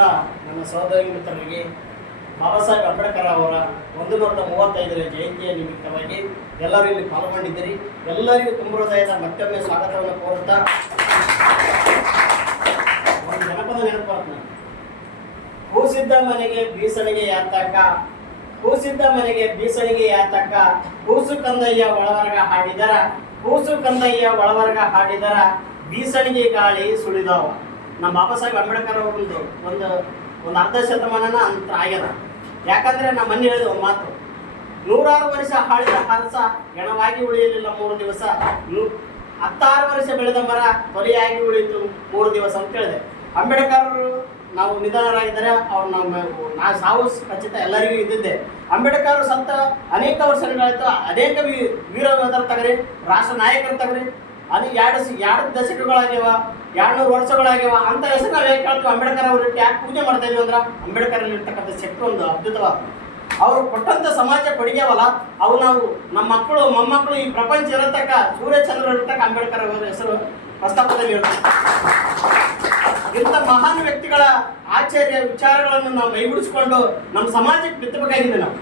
ಎಲ್ಲ ನನ್ನ ಸಹೋದರಿ ಮಿತ್ರರಿಗೆ ಬಾಬಾ ಸಾಹೇಬ್ ಅಂಬೇಡ್ಕರ್ ಅವರ 135ನೇ ಜಯಂತಿಯ ನಿಮಿತ್ತವಾಗಿ ಎಲ್ಲರೂ ಇಲ್ಲಿ ಪಾಲ್ಗೊಂಡಿದ್ದೀರಿ. ಎಲ್ಲರಿಗೂ ತುಂಬ ಹೃದಯದ ಮತ್ತೊಮ್ಮೆ ಸ್ವಾಗತವನ್ನು ಕೋರುತ್ತಾ ಒಂದು ಜನಪದ ನೆನಪಾಗ್ತದೆ. ಕೂಸಿದ್ದ ಮನೆಗೆ ಬೀಸಣಿಗೆ ಯಾತಕ, ಕೂಸಿದ್ದ ಮನೆಗೆ ಬೀಸಣಿಗೆ ಯಾತಕ, ಕೂಸು ಕಂದಯ್ಯ ಒಳವರ್ಗ ಹಾಡಿದರ, ಕೂಸು ಕಂದಯ್ಯ ಒಳವರ್ಗ ಹಾಡಿದರ, ಬೀಸಣಿಗೆ ಗಾಳಿ ಸುಳಿದವ. ನಮ್ಮ ಬಾಬಾ ಸಾಹೇಬ್ ಅಂಬೇಡ್ಕರ್ ಅವರೊಂದು ಒಂದು ಅರ್ಧ ಶತಮಾನನ ಅಂತ ಆಗ್ಯದ. ಯಾಕಂದ್ರೆ ನಮ್ಮ ಮನೆ ಹೇಳಿದ ಒಂದು ಮಾತು, 106 ವರ್ಷ ಹಾಳಿದ ಹರಸ ಹೆಣವಾಗಿ ಉಳಿಯಲಿಲ್ಲ 3 ದಿವಸ, 16 ವರ್ಷ ಬೆಳೆದ ಮರ ತೊಲೆಯಾಗಿ ಉಳಿಯಿತು 3 ದಿವಸ ಅಂತ ಹೇಳಿದೆ. ಅಂಬೇಡ್ಕರ್ ನಾವು ನಿಧನರಾಗಿದ್ದಾರೆ. ಅವ್ರು ನಾ ಸಾವು ಖಚಿತ ಎಲ್ಲರಿಗೂ ಇದ್ದಿದ್ದೆ. ಅಂಬೇಡ್ಕರ್ ಸತ್ತ ಅನೇಕ ವರ್ಷಗಳಾಯ್ತು. ಅನೇಕ ವೀರ ಯೋಧರು ತಗರಿ, ರಾಷ್ಟ್ರ ನಾಯಕರು ತಗರಿ, ಅದು ಎರಡು ದಶಕಗಳಾಗ್ಯವ, 200 ವರ್ಷಗಳಾಗ್ಯವ ಅಂತ ಹೆಸರು ನಾವು ಹೇಗೆ ಕೇಳ್ತೀವಿ. ಅಂಬೇಡ್ಕರ್ ಅವ್ರಿಗೆ ಯಾಕೆ ಪೂಜೆ ಮಾಡ್ತಾ ಇದ್ವಿ ಅಂದ್ರೆ ಅಂಬೇಡ್ಕರಲ್ಲಿ ಇರ್ತಕ್ಕಂಥ ಶಕ್ತಿ ಒಂದು ಅದ್ಭುತವಾದ. ಅವರು ಕೊಟ್ಟಂತ ಸಮಾಜ ಕೊಡುಗೆವಲ್ಲ, ಅವು ನಾವು ನಮ್ಮ ಮಕ್ಕಳು ಮೊಮ್ಮಕ್ಕಳು ಈ ಪ್ರಪಂಚ ಇರತಕ್ಕ ಸೂರ್ಯಚಂದ್ರ ಇರತಕ್ಕ ಅಂಬೇಡ್ಕರ್ ಅವರ ಹೆಸರು ಪ್ರಸ್ತಾಪದಲ್ಲಿ ಇರುತ್ತೆ. ಇಂಥ ಮಹಾನ್ ವ್ಯಕ್ತಿಗಳ ಆಚಾರ್ಯ ವಿಚಾರಗಳನ್ನು ನಾವು ಮೈಗೂಡಿಸ್ಕೊಂಡು ನಮ್ಮ ಸಮಾಜಕ್ಕೆ ಬಿತ್ತಬೇಕಾಗಿದೆ. ನಾವು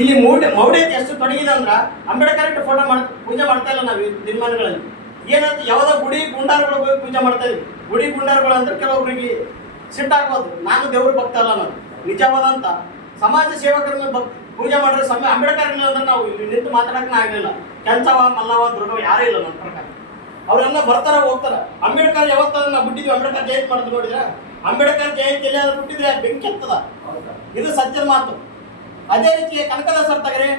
ಇಲ್ಲಿ ಮೌಢ್ಯತೆ ಎಷ್ಟು ತೊಡಗಿದೆ ಅಂದ್ರೆ ಅಂಬೇಡ್ಕರ್ ಫೋಟೋ ಪೂಜೆ ಮಾಡ್ತಾ ಇಲ್ಲ ನಾವು ದಿನಮಾನಗಳಲ್ಲಿ. ಏನಂತ ಯಾವುದೋ ಗುಡಿ ಗುಂಡಾರುಗಳು ಹೋಗಿ ಪೂಜೆ ಮಾಡ್ತಾ ಇದ್ವಿ. ಗುಡಿ ಗುಂಡಾರುಗಳು ಅಂದ್ರೆ ಕೆಲವೊಬ್ಬರಿಗೆ ಸಿಟ್ಟಾಗ್ಬೋದು. ನಾನು ದೇವ್ರ ಭಕ್ತ ಅಲ್ಲ, ನಾನು ನಿಜವಾದಂತ ಸಮಾಜ ಸೇವಕರನ್ನ ಪೂಜೆ ಮಾಡಿದ್ರೆ ಅಂಬೇಡ್ಕರ್ ಇಲ್ಲ ಅಂದ್ರೆ ನಾವು ಇಲ್ಲಿ ನಿಂತು ಮಾತಾಡಕ್ಕೆ ಆಗಲಿಲ್ಲ. ಕೆಂಚವ ಮಲ್ಲವ ದುರ್ಗವ ಯಾರೂ ಇಲ್ಲ ನನ್ನ ಪ್ರಕಾರ. ಅವರೆಲ್ಲ ಬರ್ತಾರ ಹೋಗ್ತಾರ. ಅಂಬೇಡ್ಕರ್ ಯಾವತ್ತಾದ್ರೂ ನಾವು ಬಿಟ್ಟಿದ್ವಿ ಅಂಬೇಡ್ಕರ್ ಜಯಂತಿ ಮಾಡಿದ್ರು ನೋಡಿದ್ರೆ, ಅಂಬೇಡ್ಕರ್ ಜಯಂತಿಯಲ್ಲಿ ಅದು ಬಿಟ್ಟಿದ್ರೆ ಬೆಂಕಿ ಹತ್ತದ. ಇದು ಸತ್ಯದ ಮಾತು. ಅದೇ ರೀತಿ ಕನಕದಾಸರು ತಗರಿ,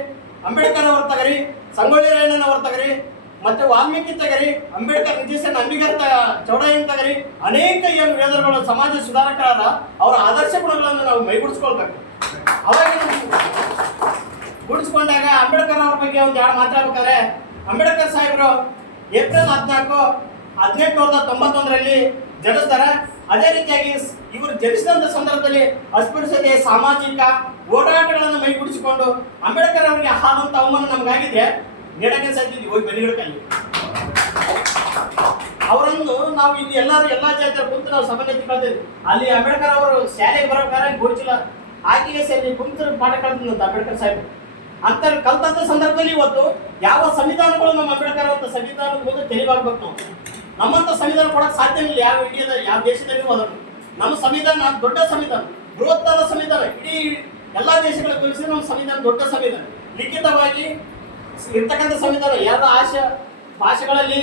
ಅಂಬೇಡ್ಕರ್ ಅವ್ರ ತಗರಿ, ಸಂಗೊಳ್ಳಿ ರಾಯಣ್ಣನ ಅವ್ರ ತಗರಿ, ಮತ್ತೆ ವಾಲ್ಮೀಕಿ ತಗರಿ, ಅಂಬೇಡ್ಕರ್ ನಿಜೇಶನ್ ಅಂಬಿಗರ್ ಚೌಡಯ್ಯನ್ ತಗರಿ, ಅನೇಕ ಏನು ವೇದಗಳು ಸಮಾಜ ಸುಧಾರಕರಾದ ಅವರ ಆದರ್ಶ ಗುಣಗಳನ್ನು ನಾವು ಮೈಗೂಡಿಸ್ಕೊಳ್ಬೇಕು. ಅವಾಗ ಗೂಡಿಸ್ಕೊಂಡಾಗ ಅಂಬೇಡ್ಕರ್ ಅವ್ರ ಬಗ್ಗೆ ಒಂದು 2 ಮಾತಾಡ್ಬೇಕಾದ್ರೆ, ಅಂಬೇಡ್ಕರ್ ಸಾಹೇಬರು ಏಪ್ರಿಲ್ 14, 1891ರಲ್ಲಿ ಜನಿಸ್ತಾರೆ. ಅದೇ ರೀತಿಯಾಗಿ ಇವರು ಜನಿಸಿದಂಥ ಸಂದರ್ಭದಲ್ಲಿ ಅಸ್ಪೃಶ್ಯತೆ, ಸಾಮಾಜಿಕ ಹೋರಾಟಗಳನ್ನು ಮೈಗೂಡಿಸಿಕೊಂಡು ಅಂಬೇಡ್ಕರ್ ಅವರಿಗೆ ಆದಂಥ ಅವಮಾನ ನಮಗಾಗಿದ್ರೆ ನೀಡಕ್ಕೆ ಸಾಧ್ಯತೆ ಹೋಗಿ ಬೆನಿಗಿಡಕಲ್ಲಿ ಅವರನ್ನು ನಾವು ಇಲ್ಲಿ ಎಲ್ಲ ಜಾತಿಯವರು ಕುಂತು ನಾವು ಸಭೆ ಕಳ್ತೀವಿ. ಅಲ್ಲಿ ಅಂಬೇಡ್ಕರ್ ಅವರು ಶಾಲೆಗೆ ಬರೋಬೇಕಾದ್ರೆ ಗೋಚಿಲ್ಲ ಆಕೆಗೆ ಸೇರಿ ಕುಂತು ಪಾಠ ಕಳ್ತಿದ್ದಂತ ಅಂಬೇಡ್ಕರ್ ಸಾಹೇಬ್ ಅಂತ ಕಲ್ತಂತ ಸಂದರ್ಭದಲ್ಲಿ ಇವತ್ತು ಯಾವ ಸಂವಿಧಾನಗಳು ನಮ್ಮ ಅಂಬೇಡ್ಕರ್ ಅಂತ ಸಂವಿಧಾನದ ಮುಂದೆ ತಿಳಿವಾಗ್ಬೇಕು. ನಾವು ನಮ್ಮಂತ ಸಂವಿಧಾನ ಕೊಡಕ್ಕೆ ಸಾಧ್ಯ ಇಲ್ಲ ಯಾವ ಇಂಡಿಯಾದ ಯಾವ ದೇಶದಲ್ಲಿ ಹೋದ್ರು. ನಮ್ಮ ಸಂವಿಧಾನ ದೊಡ್ಡ ಸಂವಿಧಾನ, ಬೃಹತ್ತಾದ ಸಂವಿಧಾನ, ಇಡೀ ಎಲ್ಲಾ ದೇಶಗಳಿಗೆ ಹೋಲಿಸಿ ನಮ್ಮ ಸಂವಿಧಾನ ದೊಡ್ಡ ಸಂವಿಧಾನ, ಲಿಖಿತವಾಗಿ ಇರ್ತಕ್ಕಂಥ ಸಂವಿಧಾನ. ಯಾವ ಭಾಷೆಗಳಲ್ಲಿ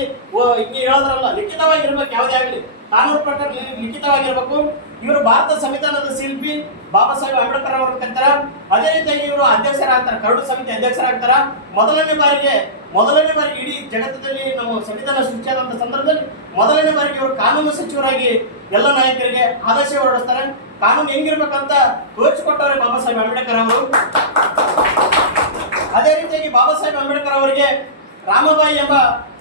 ಹಿಂಗೆ ಹೇಳೋದ್ರಲ್ಲ, ಲಿಖಿತವಾಗಿರ್ಬೇಕು. ಯಾವುದೇ ಆಗಲಿ ಕಾನೂನು ಪ್ರಕಾರ ಲಿಖಿತವಾಗಿರ್ಬೇಕು. ಇವರು ಭಾರತ ಸಂವಿಧಾನದ ಶಿಲ್ಪಿ ಬಾಬಾ ಸಾಹೇಬ್ ಅಂಬೇಡ್ಕರ್ ಅವರು ಕರೀತಾರ. ಅದೇ ರೀತಿಯಾಗಿ ಇವರು ಅಧ್ಯಕ್ಷರಾಗ್ತಾರೆ, ಕರಡು ಸಮಿತಿ ಅಧ್ಯಕ್ಷರಾಗ್ತಾರ. ಮೊದಲನೇ ಬಾರಿಗೆ ಇಡೀ ಜಗತ್ತಲ್ಲಿ ನಮ್ಮ ಸಂವಿಧಾನ ಸೃಷ್ಟಿಯಾದಂಥ ಸಂದರ್ಭದಲ್ಲಿ ಮೊದಲನೇ ಬಾರಿಗೆ ಇವರು ಕಾನೂನು ಸಚಿವರಾಗಿ ಎಲ್ಲ ನಾಯಕರಿಗೆ ಆದೇಶ ಹೊರಡಿಸ್ತಾರೆ. ಕಾನೂನು ಹೆಂಗಿರ್ಬೇಕಂತ ತೋರಿಸಿಕೊಟ್ಟವ್ರೆ ಬಾಬಾ ಸಾಹೇಬ್ ಅಂಬೇಡ್ಕರ್ ಅವರು. ಅದೇ ರೀತಿಯಾಗಿ ಬಾಬಾ ಸಾಹೇಬ್ ಅಂಬೇಡ್ಕರ್ ಅವರಿಗೆ ರಾಮಬಾಯಿ ಎಂಬ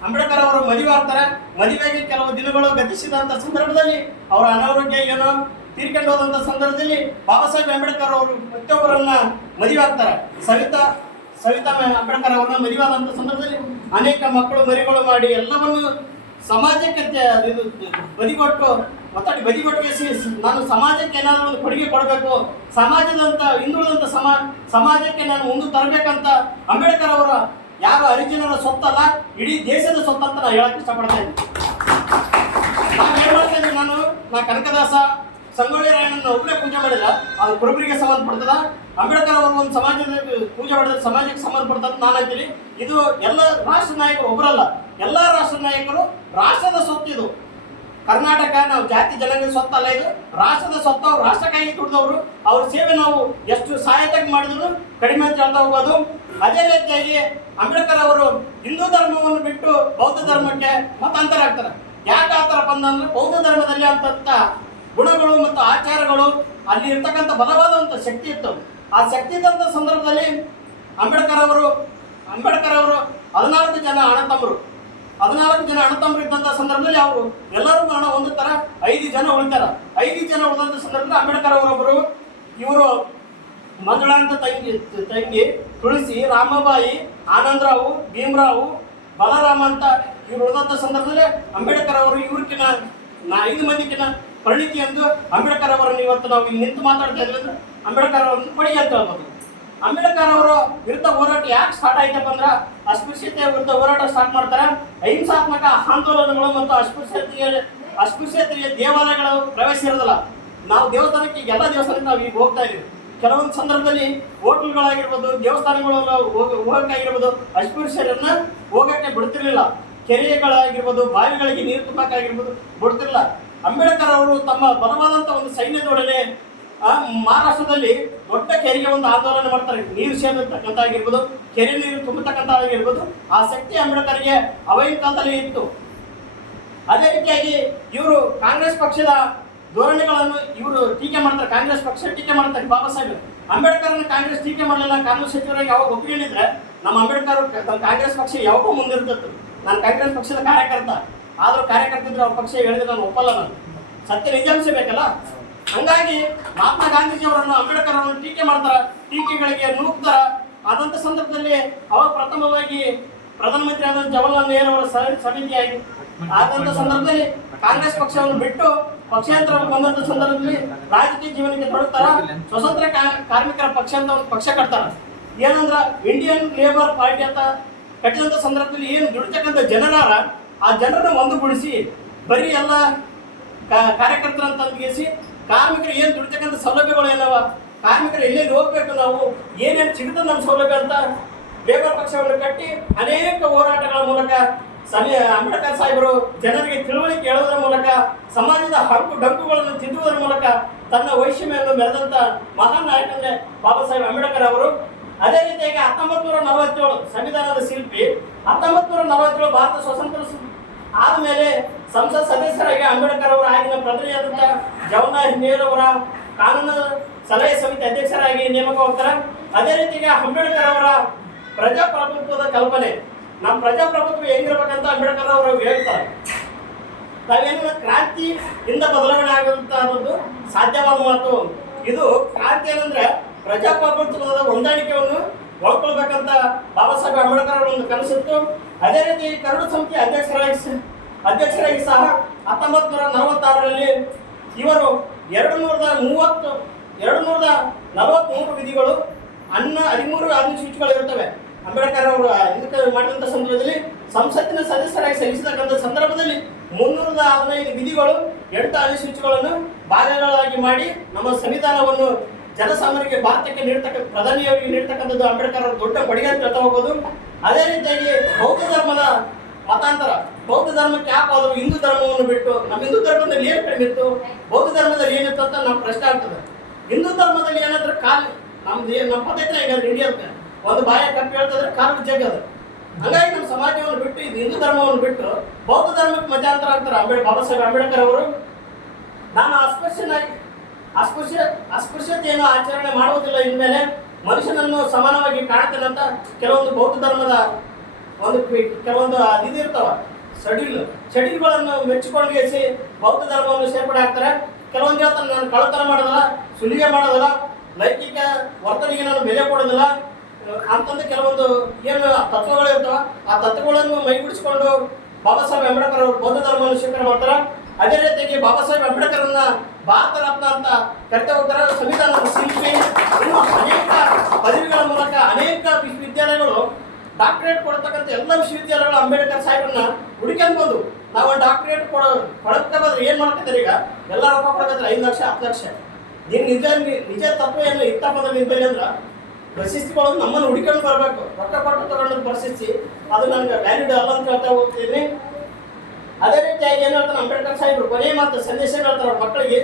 ಅಂಬೇಡ್ಕರ್ ಅವರು ಮದುವೆ ಆಗ್ತಾರೆ. ಮದುವೆಗೆ ಕೆಲವು ದಿನಗಳು ಗತಿಸಿದಂಥ ಸಂದರ್ಭದಲ್ಲಿ ಅವರ ಅನಾರೋಗ್ಯ ಏನೋ ತೀರ್ಕೊಂಡು ಹೋದಂಥ ಸಂದರ್ಭದಲ್ಲಿ ಬಾಬಾ ಸಾಹೇಬ್ ಅಂಬೇಡ್ಕರ್ ಅವರು ಮತ್ತೊಬ್ಬರನ್ನ ಮದುವೆ ಆಗ್ತಾರೆ. ಸವಿತಾ ಅಂಬೇಡ್ಕರ್ ಅವರನ್ನ ಮದುವೆ ಆದಂಥ ಸಂದರ್ಭದಲ್ಲಿ ಅನೇಕ ಮಕ್ಕಳು ಮರಿಗಳು ಮಾಡಿ ಎಲ್ಲವನ್ನು ಸಮಾಜಕ್ಕೆ ಬದಿಗೊಟ್ಟು ನಾನು ಸಮಾಜಕ್ಕೆ ಏನಾದರೂ ಒಂದು ಕೊಡುಗೆ ಕೊಡಬೇಕು, ಸಮಾಜದಂತ ಹಿಂದುಳಿದಂಥ ಸಮಾಜಕ್ಕೆ ನಾನು ಮುಂದೆ ತರಬೇಕಂತ ಅಂಬೇಡ್ಕರ್ ಅವರ ಯಾವ ಹರಿಜನರ ಸೊತ್ತಲ್ಲ, ಇಡೀ ದೇಶದ ಸೊತ್ತಂತ ನಾನು ಹೇಳಕ್ ಇಷ್ಟಪಡ್ತಾ ಇದ್ದೀನಿ. ನಾ ಕನಕದಾಸ ಸಂಗೊಳ್ಳಿ ರಾಯಣ್ಣನ ಒಬ್ಬರೇ ಪೂಜೆ ಮಾಡಿಲ್ಲ, ಅದು ಕುರುಬರಿಗೆ ಸಂಬಂಧಪಡ್ತದ. ಅಂಬೇಡ್ಕರ್ ಅವರು ಒಂದು ಸಮಾಜದ ಪೂಜೆ ಮಾಡಿದ್ರೆ ಸಮಾಜಕ್ಕೆ ಸಂಬಂಧಪಡ್ತದ ನಾನು ಅಂತೀನಿ. ಇದು ಎಲ್ಲ ರಾಷ್ಟ್ರ ನಾಯಕರು ಒಬ್ಬರಲ್ಲ, ಎಲ್ಲ ರಾಷ್ಟ್ರ ನಾಯಕರು ರಾಷ್ಟ್ರದ ಸೊತ್ತು. ಇದು ಕರ್ನಾಟಕ ನಾವು ಜಾತಿ ಜನಾಂಗದ ಸೊತ್ತಲ್ಲ, ಇದು ರಾಷ್ಟ್ರದ ಸೊತ್ತು. ಅವ್ರು ರಾಷ್ಟ್ರಕ್ಕಾಗಿ ದುಡಿದವರು, ಅವ್ರ ಸೇವೆ ನಾವು ಎಷ್ಟು ಸಹಾಯಕ ಮಾಡಿದ್ರು ಕಡಿಮೆ ಅಂತ ಹೇಳ್ತಾ ಹೋಗೋದು. ಅದೇ ರೀತಿಯಾಗಿ ಅಂಬೇಡ್ಕರ್ ಅವರು ಹಿಂದೂ ಧರ್ಮವನ್ನು ಬಿಟ್ಟು ಬೌದ್ಧ ಧರ್ಮಕ್ಕೆ ಮತಾಂತರ ಆಗ್ತಾರೆ. ಯಾಕೆ ಆ ಥರ ಬಂದಂದ್ರೆ ಬೌದ್ಧ ಧರ್ಮದಲ್ಲಿ ಅಂತಂತ ಗುಣಗಳು ಮತ್ತು ಆಚಾರಗಳು ಅಲ್ಲಿ ಇರ್ತಕ್ಕಂಥ ಬಲವಾದಂಥ ಶಕ್ತಿ ಇತ್ತು. ಆ ಶಕ್ತಿ ಇದ್ದಂಥ ಸಂದರ್ಭದಲ್ಲಿ ಅಂಬೇಡ್ಕರ್ ಅವರು 14 ಜನ ಅಣ್ಣತಮ್ಮರು ಇದ್ದಂಥ ಸಂದರ್ಭದಲ್ಲಿ ಅವರು ಎಲ್ಲರೂ ಮರಣ ಹೊಂದುತ್ತಾರೆ. 5 ಜನ ಉಳಿತಾರ. 5 ಜನ ಉಳಿದಂಥ ಸಂದರ್ಭದಲ್ಲಿ ಅಂಬೇಡ್ಕರ್ ಅವರೊಬ್ಬರು ಇವರು ಮಂಜುಳಾ ಅಂತ ತಂಗಿ ತುಳಸಿ, ರಾಮಬಾಯಿ, ಆನಂದರಾವು, ಭೀಮರಾವು, ಬಲರಾಮ ಅಂತ ಇವ್ರು ಉಳಿದಂಥ ಸಂದರ್ಭದಲ್ಲಿ ಅಂಬೇಡ್ಕರ್ ಅವರು ಇವ್ರಕಿನ 5 ಮಂದಿಕಿನ ಪರಿಣಿತಿ ಎಂದು ಅಂಬೇಡ್ಕರ್ ಅವರನ್ನು ಇವತ್ತು ನಾವು ಇಲ್ಲಿ ನಿಂತು ಮಾತಾಡ್ತಾ ಇದ್ವಿ. ಅಂಬೇಡ್ಕರ್ ಅವರನ್ನು ಕೊಡಿ ಅಂತ ಹೇಳ್ಬೋದು. ಅಂಬೇಡ್ಕರ್ ಅವರ ವಿರುದ್ಧ ಹೋರಾಟ ಯಾಕೆ ಸ್ಟಾರ್ಟ್ ಆಯ್ತಪ್ಪ ಅಂದ್ರೆ ಅಸ್ಪೃಶ್ಯತೆಯ ವಿರುದ್ಧ ಹೋರಾಟ ಸ್ಟಾರ್ಟ್ ಮಾಡ್ತಾರೆ. ಅಹಿಂಸಾತ್ಮಕ ಆಂದೋಲನಗಳು ಮತ್ತು ಅಸ್ಪೃಶ್ಯತೆಯ ದೇವಾಲಯಗಳು ಪ್ರವೇಶ ಇರೋದಿಲ್ಲ. ನಾವು ದೇವಸ್ಥಾನಕ್ಕೆ ಎಲ್ಲ ದೇವಸ್ಥಾನಕ್ಕೆ ನಾವು ಈಗ ಹೋಗ್ತಾ ಇದೀವಿ. ಕೆಲವೊಂದು ಸಂದರ್ಭದಲ್ಲಿ ಹೋಟೆಲ್ಗಳಾಗಿರ್ಬೋದು, ದೇವಸ್ಥಾನಗಳು ಹೋಗಕ್ಕಾಗಿರ್ಬೋದು, ಅಸ್ಪೃಶ್ಯರನ್ನ ಹೋಗಕ್ಕೆ ಬಿಡ್ತಿರ್ಲಿಲ್ಲ. ಕೆರೆಗಳಾಗಿರ್ಬೋದು, ಬಾವಿಗಳಿಗೆ ನೀರು ತುಂಬಕ್ಕಾಗಿರ್ಬೋದು ಬಿಡ್ತಿರ್ಲಿಲ್ಲ. ಅಂಬೇಡ್ಕರ್ ಅವರು ತಮ್ಮ ಬಲವಾದಂಥ ಒಂದು ಸೈನ್ಯದೊಡನೆ ಮಹಾರಾಷ್ಟ್ರದಲ್ಲಿ ದೊಡ್ಡ ಕೆರೆಗೆ ಒಂದು ಆಂದೋಲನ ಮಾಡ್ತಾರೆ. ನೀರು ಸೇರತಕ್ಕಂಥ ಆಗಿರ್ಬೋದು, ಕೆರೆ ನೀರು ತುಂಬತಕ್ಕಂಥ ಆಗಿರ್ಬೋದು, ಆ ಶಕ್ತಿ ಅಂಬೇಡ್ಕರ್ಗೆ ಅವಾಗಿನ ಕಾಲದಲ್ಲಿ ಇತ್ತು. ಅದೇ ರೀತಿಯಾಗಿ ಇವರು ಕಾಂಗ್ರೆಸ್ ಪಕ್ಷದ ಧೋರಣೆಗಳನ್ನು ಇವರು ಟೀಕೆ ಮಾಡ್ತಾರೆ. ಕಾಂಗ್ರೆಸ್ ಪಕ್ಷ ಟೀಕೆ ಮಾಡ್ತಾರೆ. ಬಾಬಾ ಸಾಹೇಬ್ ಅಂಬೇಡ್ಕರ್ನ ಕಾಂಗ್ರೆಸ್ ಟೀಕೆ ಮಾಡಲಿಲ್ಲ. ಕಾನೂನು ಸಚಿವರಾಗಿ ಯಾವಾಗ ಒಪ್ಪಿಕೊಂಡಿದ್ರೆ ನಮ್ಮ ಅಂಬೇಡ್ಕರ್ ಕಾಂಗ್ರೆಸ್ ಪಕ್ಷ ಯಾವಾಗೂ ಮುಂದಿರ್ತತ್ತು. ನಾನು ಕಾಂಗ್ರೆಸ್ ಪಕ್ಷದ ಕಾರ್ಯಕರ್ತ, ಆದರೂ ಕಾರ್ಯಕರ್ತಿದ್ರೆ ಅವ್ರ ಪಕ್ಷ ಹೇಳಿದ್ರೆ ನಾನು ಒಪ್ಪಲ್ಲ. ನಾನು ಸತ್ಯ ನಿಜಾಂಶ ಬೇಕಲ್ಲ. ಹಂಗಾಗಿ ಮಹಾತ್ಮ ಗಾಂಧೀಜಿ ಅವರನ್ನು ಅಂಬೇಡ್ಕರ್ ಅವರನ್ನು ಟೀಕೆ ಮಾಡ್ತಾರ, ಟೀಕೆಗಳಿಗೆ ನೂಕ್ತಾರ. ಆದಂಥ ಸಂದರ್ಭದಲ್ಲಿ ಅವಾಗ ಪ್ರಥಮವಾಗಿ ಪ್ರಧಾನಮಂತ್ರಿ ಆದ ಜವಾಹರ್ಲಾಲ್ ನೆಹರು ಅವರ ಸಮಿತಿಯಾಗಿ ಆದಂಥ ಸಂದರ್ಭದಲ್ಲಿ ಕಾಂಗ್ರೆಸ್ ಪಕ್ಷವನ್ನು ಬಿಟ್ಟು ಪಕ್ಷಾಂತರ ಬಂದಂಥ ಸಂದರ್ಭದಲ್ಲಿ ರಾಜಕೀಯ ಜೀವನಕ್ಕೆ ತೊಡಗ್ತಾರ. ಸ್ವತಂತ್ರ ಕಾರ್ಮಿಕರ ಪಕ್ಷ ಅಂತ ಒಂದು ಪಕ್ಷ ಕಟ್ತಾರ. ಏನಂದ್ರ ಇಂಡಿಯನ್ ಲೇಬರ್ ಪಾರ್ಟಿ ಅಂತ ಕಟ್ಟಿದಂಥ ಸಂದರ್ಭದಲ್ಲಿ ಏನು ದುಡಿತಕ್ಕಂಥ ಜನರಾರ ಆ ಜನರನ್ನ ಒಂದುಗೂಡಿಸಿ ಬರೀ ಎಲ್ಲ ಕಾರ್ಯಕರ್ತರಂತ ಅಂದ್ಗೇಸಿ ಕಾರ್ಮಿಕರು ಏನು ದುಡಿತಕ್ಕಂಥ ಸೌಲಭ್ಯಗಳು ಏನವ, ಕಾರ್ಮಿಕರು ಎಲ್ಲೆಲ್ಲಿ ಹೋಗ್ಬೇಕು, ನಾವು ಏನೇನು ಸಿಗುತ್ತೆ ನಮ್ಮ ಸೌಲಭ್ಯ ಅಂತ ಲೇಬರ್ ಪಕ್ಷವನ್ನು ಕಟ್ಟಿ ಅನೇಕ ಹೋರಾಟಗಳ ಮೂಲಕ ಅಂಬೇಡ್ಕರ್ ಸಾಹೇಬರು ಜನರಿಗೆ ತಿಳುವಳಿಕೆ ಹೇಳುವುದರ ಮೂಲಕ, ಸಮಾಜದ ಹಕ್ಕು ಡಂಕುಗಳನ್ನು ತಿದ್ದುವುದರ ಮೂಲಕ ತನ್ನ ವೈಷಮ್ಯವನ್ನು ಮೆರೆದಂತ ಮಹಾನ್ ನಾಯಕ ಅಂದ್ರೆ ಬಾಬಾ ಸಾಹೇಬ್ ಅಂಬೇಡ್ಕರ್ ಅವರು. ಅದೇ ರೀತಿಯಾಗಿ 1947 ಸಂವಿಧಾನದ ಶಿಲ್ಪಿ. 1947 ಭಾರತ ಸ್ವಾತಂತ್ರ್ಯ ಆದಮೇಲೆ ಸಂಸತ್ ಸದಸ್ಯರಾಗಿ ಅಂಬೇಡ್ಕರ್ ಅವರು ಆಗಿನ ಪ್ರಧಾನಿಯಾದಂಥ ಜವಾಹರ್ಲಾಲ್ ನೆಹರು ಅವರ ಕಾನೂನು ಸಲಹೆ ಸಮಿತಿ ಅಧ್ಯಕ್ಷರಾಗಿ ನೇಮಕವಾಗ್ತಾರೆ. ಅದೇ ರೀತಿಯಾಗಿ ಅಂಬೇಡ್ಕರ್ ಅವರ ಪ್ರಜಾಪ್ರಭುತ್ವದ ಕಲ್ಪನೆ, ನಮ್ಮ ಪ್ರಜಾಪ್ರಭುತ್ವ ಹೆಂಗಿರ್ಬೇಕಂತ ಅಂಬೇಡ್ಕರ್ ಅವರು ಹೇಳ್ತಾರೆ. ನಾವೇನು ಕ್ರಾಂತಿಯಿಂದ ಬದಲಾವಣೆ ಆಗುವಂತಹದ್ದು ಸಾಧ್ಯವಾದ ಮಾತು. ಇದು ಕ್ರಾಂತಿ ಏನಂದ್ರೆ ಪ್ರಜಾಪ್ರಭುತ್ವದ ಹೊಂದಾಣಿಕೆಯನ್ನು ಒಳ್ಕೊಳ್ಬೇಕಂತ ಬಾಬಾ ಸಾಹೇಬ್ ಅಂಬೇಡ್ಕರ್ ಅವರ ಒಂದು ಕನಸಿತ್ತು. ಅದೇ ರೀತಿ ಕರಡು ಸಮಿತಿ ಅಧ್ಯಕ್ಷರಾಗಿ ಸಹ 1946ರಲ್ಲಿ ಇವರು 243 ವಿಧಿಗಳು 13 ಅನುಸೂಚಿಗಳು ಇರುತ್ತವೆ. ಅಂಬೇಡ್ಕರ್ ಅವರು ಇದಕ್ಕೆ ಮಾಡಿದಂಥ ಸಂದರ್ಭದಲ್ಲಿ ಸಂಸತ್ತಿನ ಸದಸ್ಯರಾಗಿ ಸಲ್ಲಿಸತಕ್ಕಂಥ ಸಂದರ್ಭದಲ್ಲಿ 315 ವಿಧಿಗಳು 8 ಅನುಸೂಚಿಗಳನ್ನು ಭಾಗಗಳಾಗಿ ಮಾಡಿ ನಮ್ಮ ಸಂವಿಧಾನವನ್ನು ಜನಸಾಮಾನ್ಯರಿಗೆ ಭಾರತಕ್ಕೆ ಪ್ರಧಾನಿಯವರಿಗೆ ನೀಡ್ತಕ್ಕಂಥದ್ದು ಅಂಬೇಡ್ಕರ್ ಅವರು ದೊಡ್ಡ ಕೊಡುಗೆ ಅಂತ ಹೇಳ್ತಾ ಹೋಗ್ಬೋದು. ಅದೇ ರೀತಿಯಾಗಿ ಬೌದ್ಧ ಧರ್ಮದ ಮತಾಂತರ, ಬೌದ್ಧ ಧರ್ಮಕ್ಕೆ ಯಾಕೆ ಹೋದ್ರು, ಹಿಂದೂ ಧರ್ಮವನ್ನು ಬಿಟ್ಟು ನಮ್ಮ ಹಿಂದೂ ಧರ್ಮದಲ್ಲಿ ಏನು ಕಡಿಮೆ ಇತ್ತು, ಬೌದ್ಧ ಧರ್ಮದಲ್ಲಿ ಏನಿತ್ತು ಅಂತ ನಮ್ಮ ಪ್ರಶ್ನೆ ಆಗ್ತದೆ. ಹಿಂದೂ ಧರ್ಮದಲ್ಲಿ ಏನಾದ್ರೆ ನಮ್ಮ ಪದ್ಧತಿ ಹೇಗಾದ್ರೆ ಇಂಡಿಯಾಕ್ಕೆ ಒಂದು ಬಾಯ ಕಪ್ಪಿ ಹೇಳ್ತಿದ್ರೆ ಕಾಲು ಜಗ್ಗದು. ಹಂಗಾಗಿ ನಮ್ಮ ಸಮಾಜವನ್ನು ಬಿಟ್ಟು ಇದು ಹಿಂದೂ ಧರ್ಮವನ್ನು ಬಿಟ್ಟು ಬೌದ್ಧ ಧರ್ಮಕ್ಕೆ ಮತಾಂತರ ಆಗ್ತಾರೆ ಬಾಬಾ ಸಾಹೇಬ್ ಅಂಬೇಡ್ಕರ್ ಅವರು. ನಾನು ಅಸ್ಪೃಶ್ಯತೆಯನ್ನು ಆಚರಣೆ ಮಾಡುವುದಿಲ್ಲ, ಇನ್ಮೇಲೆ ಮನುಷ್ಯನನ್ನು ಸಮಾನವಾಗಿ ಕಾಣ್ತೇನೆ ಅಂತ ಕೆಲವೊಂದು ಬೌದ್ಧ ಧರ್ಮದ ಕೆಲವೊಂದು ಇದಿರ್ತಾವ ಶೆಡ್ಯೂಲ್ಗಳನ್ನು ಮೆಚ್ಚಿಕೊಂಡು ಬೌದ್ಧ ಧರ್ಮವನ್ನು ಸೇರ್ಪಡೆ ಆಗ್ತಾರೆ. ಕೆಲವೊಂದು ಹೇಳ್ತಾರೆ ನಾನು ಕಳ್ಳತನ ಮಾಡೋದಿಲ್ಲ, ಸುಲಿಗೆ ಮಾಡೋದಿಲ್ಲ, ಲೈಂಗಿಕ ವರ್ತನೆಗೆ ನಾನು ಬೆಲೆ ಕೊಡೋದಿಲ್ಲ ಅಂತಂದು ಕೆಲವೊಂದು ಏನು ತತ್ವಗಳು ಇರ್ತಾವ ಆ ತತ್ವಗಳನ್ನು ಮೈಗೂಡಿಸಿಕೊಂಡು ಬಾಬಾ ಸಾಹೇಬ್ ಅಂಬೇಡ್ಕರ್ ಅವರು ಬೌದ್ಧ ಧರ್ಮವನ್ನು ಸ್ವೀಕಾರ ಮಾಡ್ತಾರೆ. ಅದೇ ರೀತಿಯಾಗಿ ಬಾಬಾ ಸಾಹೇಬ್ ಅಂಬೇಡ್ಕರ್ನ ಭಾರತ ರತ್ನ ಅಂತ ಕರಿತಾ ಹೋಗ್ತಾರೆ. ಸಂವಿಧಾನದ ಶಿಲ್ಪಿ, ಇನ್ನು ಅನೇಕ ಪದವಿಗಳ ಮೂಲಕ ಅನೇಕ ವಿಶ್ವವಿದ್ಯಾಲಯಗಳು ಡಾಕ್ಟರೇಟ್ ಕೊಡ್ತಕ್ಕಂಥ ಎಲ್ಲ ವಿಶ್ವವಿದ್ಯಾಲಯಗಳು ಅಂಬೇಡ್ಕರ್ ಸಾಹೇಬ್ರನ್ನ ಹುಡುಕ್ಯಂತ ಬಂದು ನಾವು ಡಾಕ್ಟರೇಟ್ ಕೊಡಕ್ಕೆ ಬಂದ್ರೆ ಏನು ಮಾಡ್ತಿದ್ದಾರೆ, ಈಗ ಎಲ್ಲ ರೊಕ್ಕ ಕೊಡಕತ್ತಾರೆ 5 ಲಕ್ಷ 10 ಲಕ್ಷ. ನಿಜ ತತ್ವ ಏನು ಇತ್ತಪ್ಪ ಅಂದ್ರೆ ನಿಂತಲ್ಲಿ ಅಂದ್ರೆ ಪ್ರಶಸ್ತಿಗಳನ್ನು ನಮ್ಮನ್ನು ಹುಡುಕೊಂಡು ಬರಬೇಕು. ರೊಕ್ಕ ಕೊಟ್ಟು ತಗೊಂಡು ಪ್ರಶಸ್ತಿ ಅದು ನನಗೆ ವ್ಯಾಲಿಡ್ ಅಲ್ಲ ಅಂತ ಹೇಳ್ತಾ ಹೋಗ್ತೀನಿ. ಅದೇ ರೀತಿಯಾಗಿ ಏನು ಹೇಳ್ತಾನೆ ಅಂಬೇಡ್ಕರ್ ಸಾಹೇಬರು ಕೊನೆಯ ಮಾತು ಸಂದೇಶ ಹೇಳ್ತಾರೆ ಅವ್ರ ಮಕ್ಕಳಿಗೆ,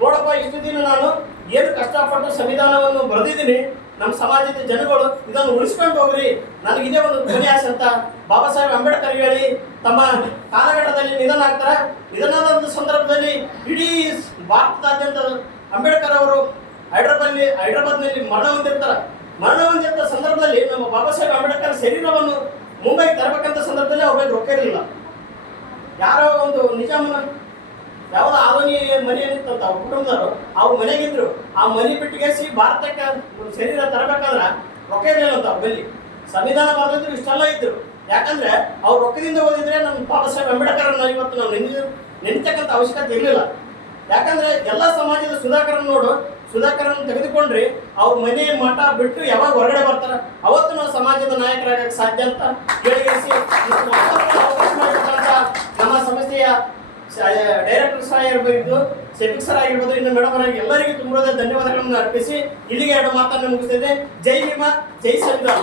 ನೋಡಪ್ಪ ಇಷ್ಟು ದಿನ ನಾನು ಏನು ಕಷ್ಟಪಟ್ಟು ಸಂವಿಧಾನವನ್ನು ಬರೆದಿದ್ದೀನಿ, ನಮ್ಮ ಸಮಾಜದ ಜನಗಳು ಇದನ್ನು ಉಳಿಸ್ಕೊಂಡು ಹೋಗ್ರಿ, ನನಗಿದೇ ಒಂದು ಧ್ವನಿ ಆಸೆ ಅಂತ ಬಾಬಾ ಸಾಹೇಬ್ ಅಂಬೇಡ್ಕರ್ ಹೇಳಿ ತಮ್ಮ ಕಾಲಘಟ್ಟದಲ್ಲಿ ನಿಧನ ಆಗ್ತಾರೆ. ನಿಧನದ ಸಂದರ್ಭದಲ್ಲಿ ಇಡೀ ಭಾರತದಾದ್ಯಂತ ಅಂಬೇಡ್ಕರ್ ಅವರು ಹೈದರಾಬಾದ್ನಲ್ಲಿ ಮರಣ ಹೊಂದಿರ್ತಾರೆ ಸಂದರ್ಭದಲ್ಲಿ ನಮ್ಮ ಬಾಬಾ ಸಾಹೇಬ್ ಅಂಬೇಡ್ಕರ್ ಶರೀರವನ್ನು ಮುಂಬೈಗೆ ತರಬೇಕಂತ ಸಂದರ್ಭದಲ್ಲಿ ಅವ್ರ ಬಗ್ಗೆ ರೊಕ್ಕ ಇರಲಿಲ್ಲ. ಯಾರೋ ಒಂದು ನಿಜಾಮನ ಯಾವುದೋ ಆವನಿ ಮನೆ ಏನಿತ್ತಂತ ಅವ್ರ ಕುಟುಂಬದವರು ಅವ್ರ ಮನೆಗಿದ್ರು, ಆ ಮನೆ ಬಿಟ್ಟಿಗೆಸಿ ಭಾರತಕ್ಕೆ ಒಂದು ಶರೀರ ತರಬೇಕಾದ್ರೆ ರೊಕ್ಕ ಇರಲಿಲ್ಲ ಅಂತ ಅವ್ರ ಬಲ್ಲಿ. ಸಂವಿಧಾನ ಬರೆದಿದ್ರು ಇಷ್ಟೆಲ್ಲ ಇದ್ರು, ಯಾಕಂದ್ರೆ ಅವ್ರು ರೊಕ್ಕದಿಂದ ಓದಿದ್ರೆ ನಮ್ಮ ಬಾಬಾ ಸಾಹೇಬ್ ಅಂಬೇಡ್ಕರ್ ಇವತ್ತು ನಾವು ನೆನೀತಕ್ಕಂಥ ಅವಶ್ಯಕತೆ ಇರಲಿಲ್ಲ. ಯಾಕಂದ್ರೆ ಎಲ್ಲ ಸಮಾಜದ ಸುಧಾಕರನ್ ನೋಡು, ಸುಧಾಕರನ್ ತೆಗೆದುಕೊಂಡ್ರಿ ಅವ್ರ ಮನೆ ಮಠ ಬಿಟ್ಟು ಯಾವಾಗ ಹೊರಗಡೆ ಬರ್ತಾರ ಅವತ್ತು ನಾವು ಸಮಾಜದ ನಾಯಕರಾಗಕ್ಕೆ ಸಾಧ್ಯ ಅಂತ ಹೇಳಿಸಿ ನಮ್ಮ ಸಂಸ್ಥೆಯ ಡೈರೆಕ್ಟರ್ ಸಹ ಇರಬಹುದು, ಸೆಪಿಕ್ ಸರ್ ಆಗಿರ್ಬೋದು, ಇನ್ನು ಮೇಡಮ್ ಅವರಿಗೆ ಎಲ್ಲರಿಗೂ ತುಂಬಾ ಧನ್ಯವಾದಗಳನ್ನು ಅರ್ಪಿಸಿ ಇಲ್ಲಿಗೆ 2 ಮಾತನ್ನು ಮುಗಿಸ್ತಿದ್ದೆ. ಜೈ ಭೀಮ, ಜೈ ಸಂವಿಧಾನ.